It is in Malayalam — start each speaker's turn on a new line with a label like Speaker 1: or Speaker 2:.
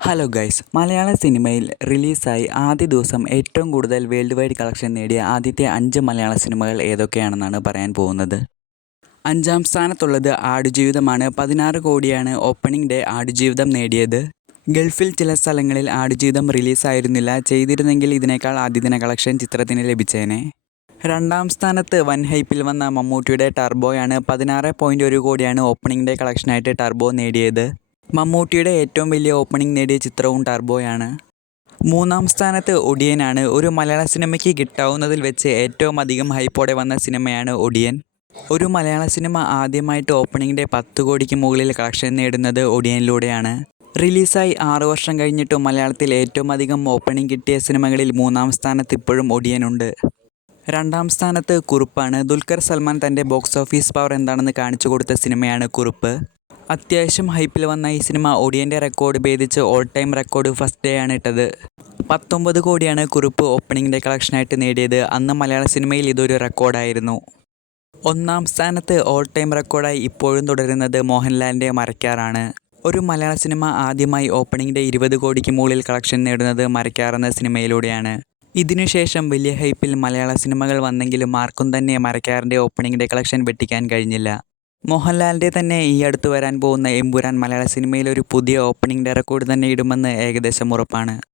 Speaker 1: ഹലോ ഗൈസ് മലയാള സിനിമയിൽ റിലീസായി ആദ്യ ദിവസം ഏറ്റവും കൂടുതൽ വേൾഡ് വൈഡ് കളക്ഷൻ നേടിയ ആദ്യത്തെ അഞ്ച് മലയാള സിനിമകൾ ഏതൊക്കെയാണെന്നാണ് പറയാൻ പോകുന്നത്? അഞ്ചാം സ്ഥാനത്തുള്ളത് ആടുജീവിതമാണ്. പതിനാറ് കോടിയാണ് ഓപ്പണിംഗ് ഡേ ആടുജീവിതം നേടിയത്. ഗൾഫിൽ ചില സ്ഥലങ്ങളിൽ ആടുജീവിതം റിലീസായിരുന്നില്ല. ചെയ്തിരുന്നെങ്കിൽ ഇതിനേക്കാൾ ആദ്യദിന കളക്ഷൻ ചിത്രത്തിന് ലഭിച്ചേനെ. രണ്ടാം സ്ഥാനത്ത് വൻ ഹൈപ്പിൽ വന്ന മമ്മൂട്ടിയുടെ ടർബോയാണ് പതിനാറ് പോയിന്റ് ഒരു കോടിയാണ് ഓപ്പണിംഗ് ഡേ കളക്ഷനായിട്ട് ടർബോ നേടിയത്. മമ്മൂട്ടിയുടെ ഏറ്റവും വലിയ ഓപ്പണിംഗ് നേടിയ ചിത്രവും ടർബോയാണ്. മൂന്നാം സ്ഥാനത്ത് ഒടിയനാണ്. ഒരു മലയാള സിനിമയ്ക്ക് കിട്ടാവുന്നതിൽ വെച്ച് ഏറ്റവും അധികം ഹൈപ്പോടെ വന്ന സിനിമയാണ് ഒടിയൻ. ഒരു മലയാള സിനിമ ആദ്യമായിട്ട് ഓപ്പണിംഗിന്റെ പത്ത് കോടിക്ക് മുകളിൽ കളക്ഷൻ നേടുന്നത് ഒടിയനിലൂടെയാണ്. റിലീസായി ആറു വർഷം കഴിഞ്ഞിട്ടും മലയാളത്തിൽ ഏറ്റവും അധികം ഓപ്പണിംഗ് കിട്ടിയ സിനിമകളിൽ മൂന്നാം സ്ഥാനത്ത് ഇപ്പോഴും ഒടിയനുണ്ട്. രണ്ടാം സ്ഥാനത്ത് കുറുപ്പാണ്. ദുൽഖർ സൽമാൻ തന്റെ ബോക്സ് ഓഫീസ് പവർ എന്താണെന്ന് കാണിച്ചു കൊടുത്ത സിനിമയാണ് കുറുപ്പ്. അത്യാവശ്യം ഹൈപ്പിൽ വന്ന ഈ സിനിമ ഒടിയന്റെ റെക്കോർഡ് ഭേദിച്ച് all time record first day ആണ് ഇട്ടത്. പത്തൊമ്പത് കോടിയാണ് കുറിപ്പ് ഓപ്പണിംഗ് ഡേ കളക്ഷനായിട്ട് നേടിയത്. അന്ന് മലയാള സിനിമയിൽ ഇതൊരു റെക്കോർഡായിരുന്നു ഒന്നാം സ്ഥാനത്ത് ഓൾ ടൈം റെക്കോർഡായി ഇപ്പോഴും തുടരുന്നത് മോഹൻലാലിന്റെ മരക്കാറാണ്. ഒരു മലയാള സിനിമ ആദ്യമായി ഓപ്പണിംഗ് ഡേ ഇരുപത് കോടിക്ക് മുകളിൽ കളക്ഷൻ നേടുന്നത് മരക്കാർ എന്ന സിനിമയിലൂടെയാണ് ഇതിനുശേഷം വലിയ ഹൈപ്പിൽ മലയാള സിനിമകൾ വന്നെങ്കിലും ആർക്കും തന്നെ മരക്കാറിന്റെ ഓപ്പണിംഗ് കളക്ഷൻ വെട്ടിക്കാൻ കഴിഞ്ഞില്ല. മോഹൻലാലിന്റെ തന്നെ ഈ അടുത്ത് വരാൻ പോകുന്ന എമ്പുരാൻ മലയാള സിനിമയിൽ ഒരു പുതിയ ഓപ്പണിംഗ് റെക്കോർഡ് തന്നെ ഇടുമെന്ന് ഏകദേശം ഉറപ്പാണ്.